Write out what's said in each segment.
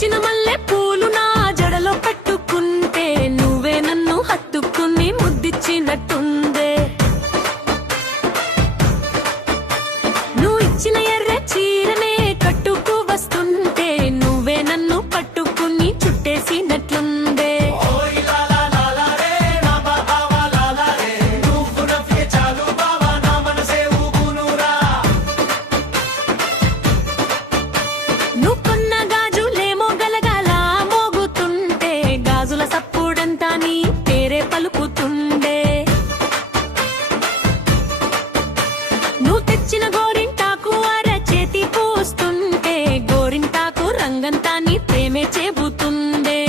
తెచ్చిన మల్లె పూలు నా జడలో పెట్టుకుంటే నువ్వే నన్ను హత్తుకుని ముద్దిచ్చినట్టుందే. నువ్వు ఇచ్చిన ఎర్ర చీరనే కట్టుకు వస్తుంటే నువ్వే నన్ను పట్టుకుని చుట్టేసినట్లుందే. నువ్వు కొన్న గాజులేమో గలగల మోగుతుంటే గాజుల సప్పుడంతా నీ పేరే పలుకుతుండే. నువ్వు తెచ్చిన గోరింటాకు అర చేతి పూస్తుంటే గోరింటాకు రంగంతా నీ ప్రేమే చెబుతుండే.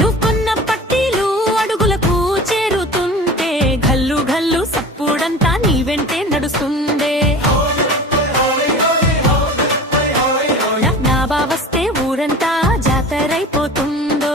నువ్వు కొన్న పట్టీలు అడుగులకు చేరుతుంటే గల్లు గల్లు సప్పుడంతా నీ వెంటే నడుస్తుండే. నా బావస్తే ఊరంతా జాతరైపోతుందో.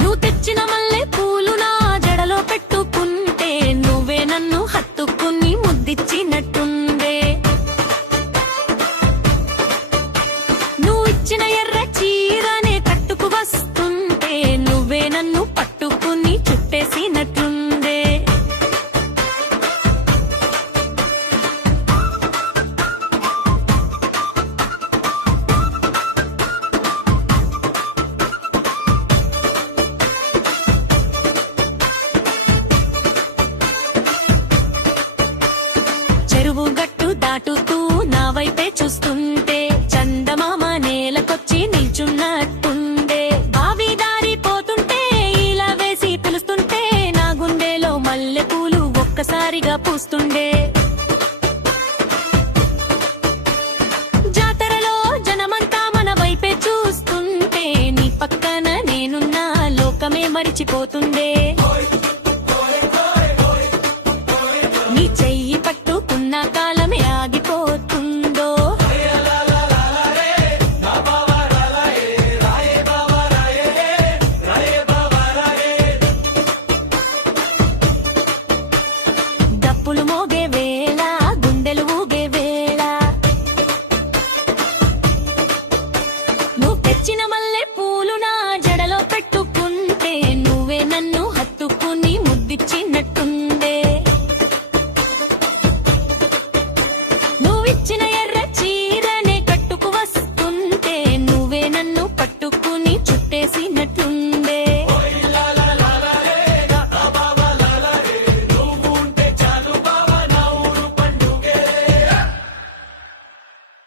నువ్వు తెచ్చిన మల్లె పూలు నా జడలో పెట్టుకుంటే నువ్వే నన్ను హత్తుకుని ముద్దిచ్చినట్టుందే. నువ్వు ఇచ్చిన ఎర్ర చీరనే కట్టుకు వస్తుంటే నువ్వే నన్ను పట్టుకుని చుట్టేసినట్లుందే. చెరువు గట్టు దాటుతూ నా వైపే చూస్తుంటే చందమామ నేలకొచ్చి నిల్చున్నట్టుండే. బావి దారి పోతుంటే ఇలా వేసి పిలుస్తుంటే నా గుండెలో మల్లె పూలు ఒక్కసారిగా పూస్తుండే. జాతరలో జనమంతా మన వైపే చూస్తుంటే నీ పక్కన నేనున్నా లోకమే మరిచిపోతుండే.